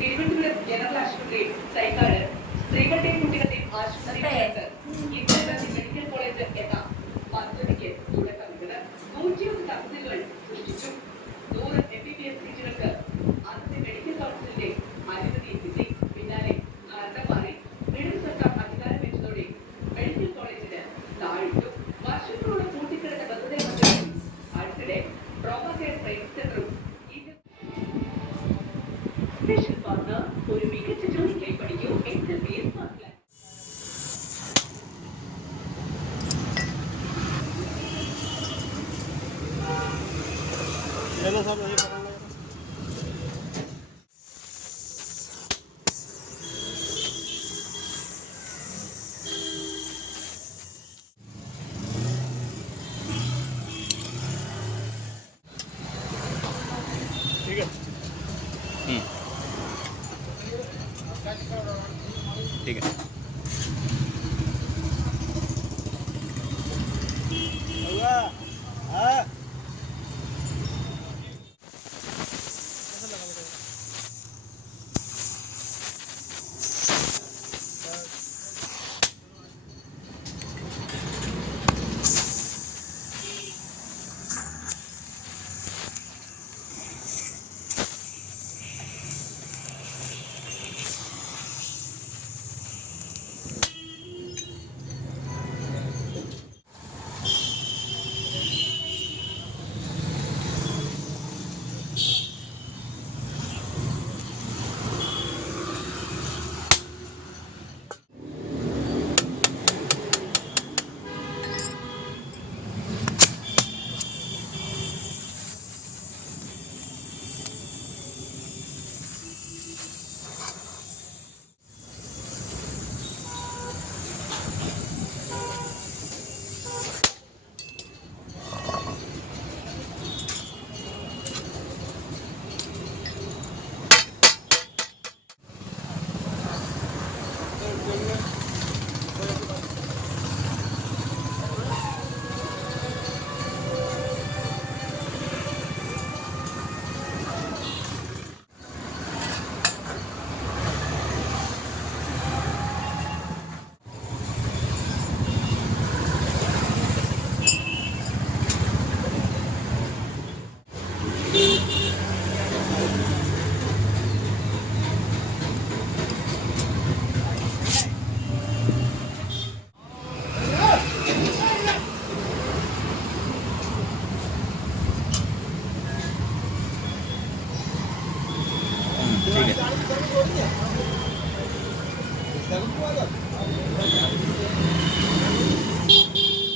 തിരുവനന്തപുരം ജനറൽ ആശുപത്രി തൈക്കാട് സ്ത്രീകളുടെയും കുട്ടികളുടെയും ആശുപത്രി ഇന്ദിരാഗാന്ധി മെഡിക്കൽ കോളേജ് എന്ന പദ്ധതിക്ക് തുടക്കമിട്ടത് 101 തസ്തികകൾ സൃഷ്ടിച്ചു. 100 MBBS സീറ്റുകൾക്ക് അന്നത്തെ മെഡിക്കൽ കൗൺസിലിന്റെ അനുമതി കിട്ടി. പിന്നാലെ ഭരണം മാറി ഇടത് സർക്കാർ അധികാരം വെച്ചതോടെ മെഡിക്കൽ കോളേജിന് താഴിട്ടു. വർഷങ്ങളോളം കൂട്ടിക്കിടന്ന വെറുതെ മന്ത്രിയും അടുത്തിടെ ട്രോമാ കെയർ ട്രെയിനിംഗ് സെന്ററും സ്പെഷ്യൽ പാർട്ണർ ഒരു മികച്ച ജോലിക്കായി പഠിക്കൂ XLBS പാർട്ണർ. चलो सब ये पकड़ लो। ठीक है ठीक है हाँ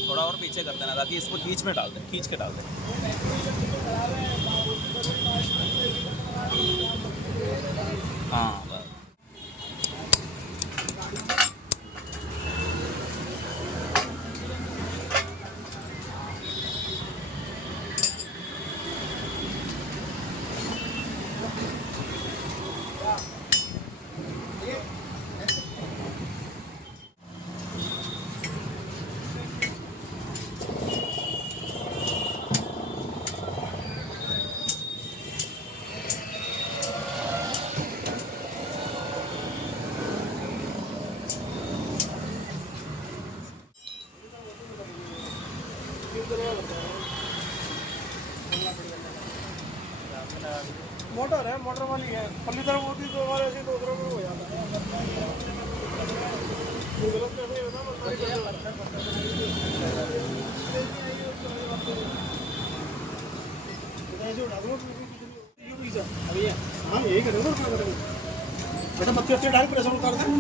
थोड़ा और पीछे कर देना ताकि इसको खींच में डाल दें, खींच के डाल दें। हाँ बस। मोटर है, मोटर वाली है। पल्ली तरफ होती तो हमारे ऐसे तो उधर हो जाता है। हाँ यही करेंगे, बेटा बच्चे डाल प्रेशर कर दें।